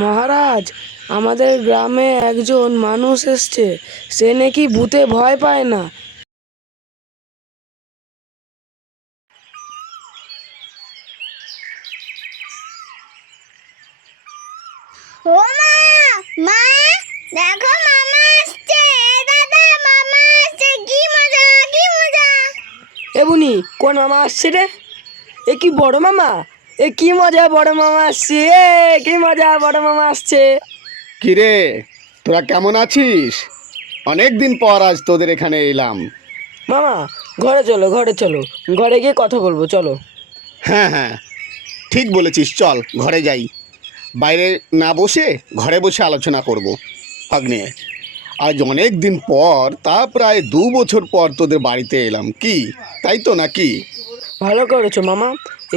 মহারাজ, আমাদের গ্রামে একজন মানুষ এসছে। সে নাকি ভূতে ভয় পায় না। ও মা, মা, দেখো মামা আসছে। দাদা, মামা আসছে। কি মজা, কি মজা। এ বুনি, কোন মামা আসছে রে? এ কি বড় মামা? এ কি মজা, বড় মামা আসছে। কি মজা, বড় মামা আসছে। কিরে, তোরা কেমন আছিস? অনেক দিন পর আজ তোদের এখানে এলাম। মামা, ঘরে চলো, ঘরে চলো। ঘরে গিয়ে কথা বলবো, চলো। হ্যাঁ হ্যাঁ, ঠিক বলেছিস, চল ঘরে যাই। বাইরে না বসে ঘরে বসে আলোচনা করব। ভাগ্নে, আজ অনেক দিন পর, তা প্রায় 2 বছর পর তোদের বাড়িতে এলাম, কি তাই তো নাকি? ভালো করেছো মামা।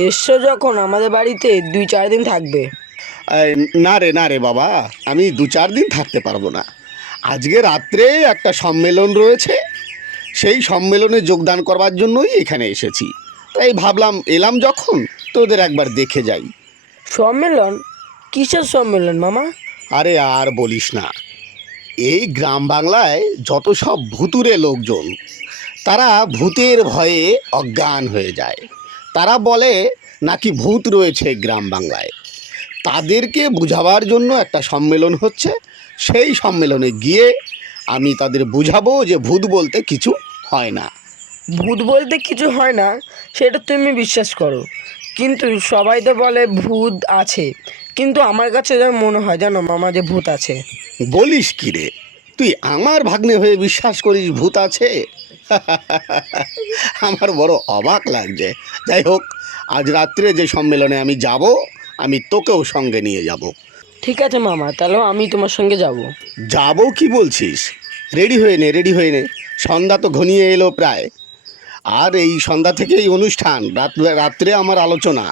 এসছো যখন আমাদের বাড়িতে 2-4 দিন থাকবে। না রে বাবা, আমি 2-4 দিন থাকতে পারবো না। আজকে রাত্রে একটা সম্মেলন রয়েছে, সেই সম্মেলনে যোগদান করবার জন্যই এখানে এসেছি। তাই ভাবলাম এলাম যখন, তোদের একবার দেখে যাই। সম্মেলন? কিসের সম্মেলন মামা? আরে আর বলিস না, এই গ্রাম বাংলায় যত সব ভুতুরে লোকজন, তারা ভূতের ভয়ে অজ্ঞান হয়ে যায়। তারা বলে নাকি ভূত রয়েছে গ্রাম বাংলায়। তাদেরকে বুঝাবার জন্য একটা সম্মেলন হচ্ছে। সেই সম্মেলনে গিয়ে আমি তাদের বুঝাবো যে ভূত বলতে কিছু হয় না। ভূত বলতে কিছু হয় না, সেটা তুমি বিশ্বাস করো। কিন্তু সবাই তো বলে ভূত আছে। কিন্তু আমার কাছে যেন মনে হয়, জানো মামা, যে ভূত আছে। বলিস কি রে, তুই আমার ভাগ্নে হয়ে বিশ্বাস করিস ভূত আছে? আমার বড় অবাক লাগছে। যাই হোক, আজ রাত্রে যে সম্মেলনে আমি যাব, আমি তোকেও সঙ্গে নিয়ে যাব। ঠিক আছে মামা, তাহলে আমি তোমার সঙ্গে যাব। যাব কি বলছিস? রেডি হয়ে নে, রেডি হয়ে নে। সন্ধ্যা তো ঘনিয়ে এলো প্রায়। আর এই সন্ধ্যা থেকেই অনুষ্ঠান, রাত্রে আমার আলোচনা।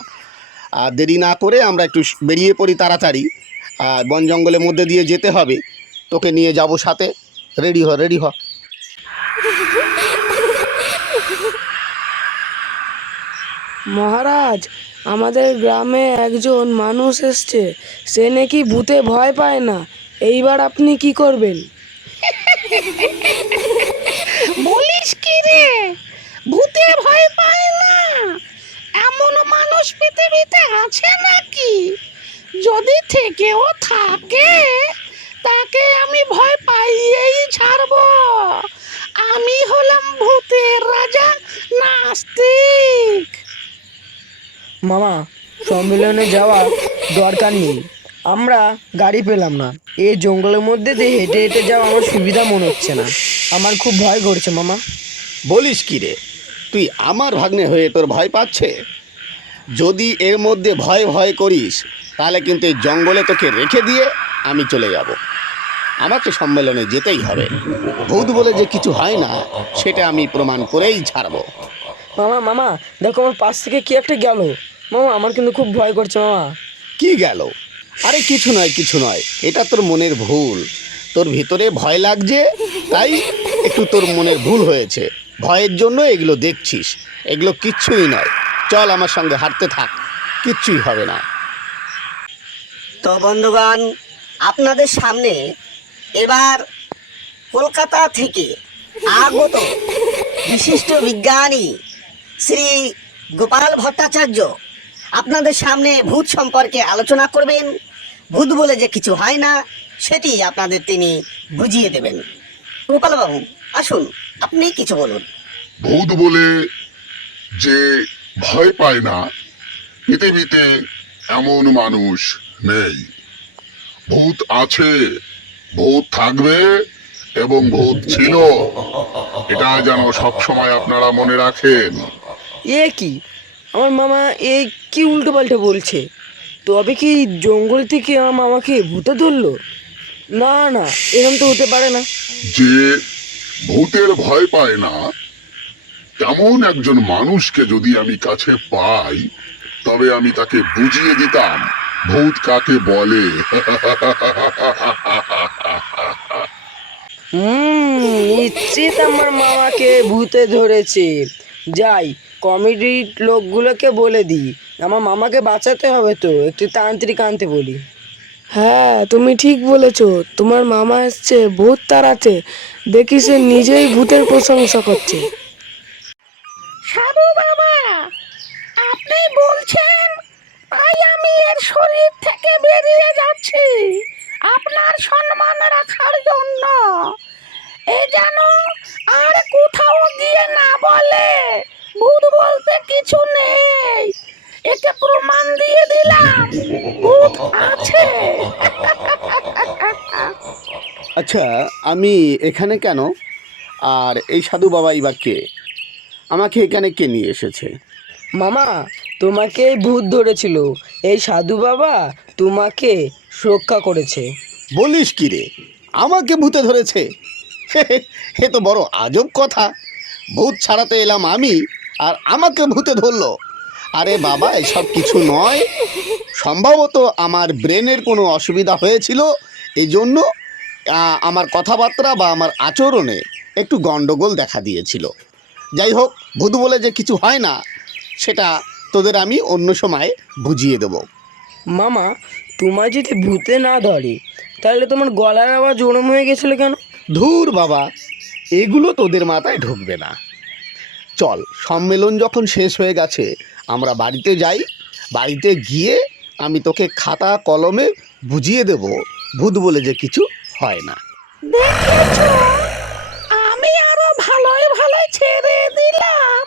আর দেরি না করে আমরা একটু বেরিয়ে পড়ি তাড়াতাড়ি। আর বন জঙ্গলের মধ্যে দিয়ে যেতে হবে, তোকে নিয়ে যাব সাথে। রেডি হ, রেডি হ। মহারাজ, আমাদের গ্রামে একজন মানুষ এসছে। সে নাকি ভূতে ভয় পায় না। এইবার আপনি কি করবেন? বলিস কি রে, ভূতে ভয় পায় না? এমন মানুষ পৃথিবীতে আছে নাকি? যদি থেকেও থাকে, তাকে আমি ভয় পাইয়েই ছাড়বো। আমি হলাম ভূতের রাজা, নাস্তিক। মামা, সম্মেলনে যাওয়া দরকার নেই। আমরা গাড়ি পেলাম না। এই জঙ্গলের মধ্যে দিয়ে হেঁটে হেঁটে যাওয়া আমার সুবিধা মনে হচ্ছে না। আমার খুব ভয় করছে মামা। বলিস কি রে, তুই আমার ভাগ্নে হয়ে তোর ভয় পাচ্ছে? যদি এর মধ্যে ভয় ভয় করিস, তাহলে কিন্তু এই জঙ্গলে তোকে রেখে দিয়ে আমি চলে যাব। আমাকে সম্মেলনে যেতেই হবে। ভূত বলে যে কিছু হয় না, সেটা আমি প্রমাণ করেই ছাড়বো। মামা, মামা, দেখো আমার পাশ থেকে কি একটা গেল। মামা, আমার কিন্তু খুব ভয় করছে মামা। কি গেল? আরে কিছু নয়, কিছু নয়, এটা তোর মনের ভুল। তোর ভিতরে ভয় লাগছে, তাই একটু তোর মনের ভুল হয়েছে। ভয়ের জন্য এগুলো দেখছিস, এগুলো কিচ্ছুই নয়। চল আমার সঙ্গে হাঁটতে থাক, কিচ্ছুই হবে না। তো বন্ধুগণ, আপনাদের সামনে এবার কলকাতা থেকে আগত বিশিষ্ট বিজ্ঞানী শ্রী গোপাল ভট্টাচার্য আপনাদের সামনে ভূত সম্পর্কে আলোচনা করবেন। ভূত বলে যে কিছু হয় না, সেটি আপনাদের তিনি বুঝিয়ে দেবেন। গোপালবাবু, আসুন, আপনি কিছু বলুন। ভূত বলে যে ভয় পায় না, পৃথিবীতে এমন মানুষ নেই। ভূত আছে, ভূত থাকবে, এবং ভূত ছিল। এটা যেন সবসময় আপনারা মনে রাখেন। এ কি, আমার মামা এই কি উল্টো পাল্টা বলছে? তবে কি জঙ্গল থেকে আমার মামাকে ভূতে ধরলো? না না, এরকম তো হতে পারে না। যে ভূতের ভয় পায় না, তেমন একজন মানুষকে যদি আমি কাছে পাই, তবে আমি তাকে বুঝিয়ে দিতাম ভূত কাকে বলে। নিশ্চিত আমার মামাকে ভূতে ধরেছে। যাই, কমিটির লোকগুলোকে বলে দিই, আমার মামাকে বাঁচাতে হবে তো, একটু তান্ত্রিক আনতে বলি। হ্যাঁ, তুমি ঠিক বলেছো। তোমার মামা এসছে ভূত তাড়াতে, দেখি সে নিজেই ভূতের প্রশংসা করছে। সাধু বাবা, আপনি বলছেন তাই আমি এর শরীর থেকে বেরিয়ে যাচ্ছি আপনার সম্মান রাখার জন্য। এ যেন আর কোথাও গিয়ে না বলে ভূত বলতে কিছু নেই। একে প্রমাণ দিয়ে দিলাম ভূত আছে। আচ্ছা, আমি এখানে কেন? আর এই সাধু বাবাই বা কে? আমাকে এখানে কে নিয়ে এসেছে? মামা, তোমাকে এই ভূত ধরেছিল, এই সাধু বাবা তোমাকে রক্ষা করেছে। বলিস কি রে, আমাকে ভূতে ধরেছে? হে তো বড় আজব কথা। ভূত ছাড়াতে এলাম আমি, আর আমাকে ভূতে ধরলো? আরে বাবা, এসব কিছু নয়। সম্ভবত আমার ব্রেনের কোনো অসুবিধা হয়েছিল, এই জন্য আমার কথাবার্তা বা আমার আচরণে একটু গণ্ডগোল দেখা দিয়েছিল। যাই হোক, ভূত বলে যে কিছু হয় না, সেটা তোদের আমি অন্য সময় বুঝিয়ে দেব। মামা, তোমার যদি ভূতে না ধরে তাহলে তোমার গলার আওয়াজ ওরম হয়ে গেছিল কেন? ধুর বাবা, এগুলো তোদের মাথায় ঢুকবে না। চল, সম্মেলন যখন শেষ হয়ে গেছে আমরা বাড়িতে যাই। বাড়িতে গিয়ে আমি তোকে খাতা কলমে বুঝিয়ে দেব ভূত বলে যে কিছু হয় না। দেখেছো, আমি আরো ভালোই ভালোই ছেড়ে দিলাম,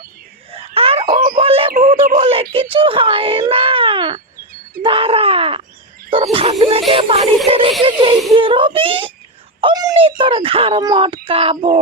আর ও বলে ভূত বলে কিছু হয় না। দাঁড়া, তোর ভাগ্নেকে বাড়িতে রেখে যেই বেরোবি অমনি তোর ঘাড় মটকাবো।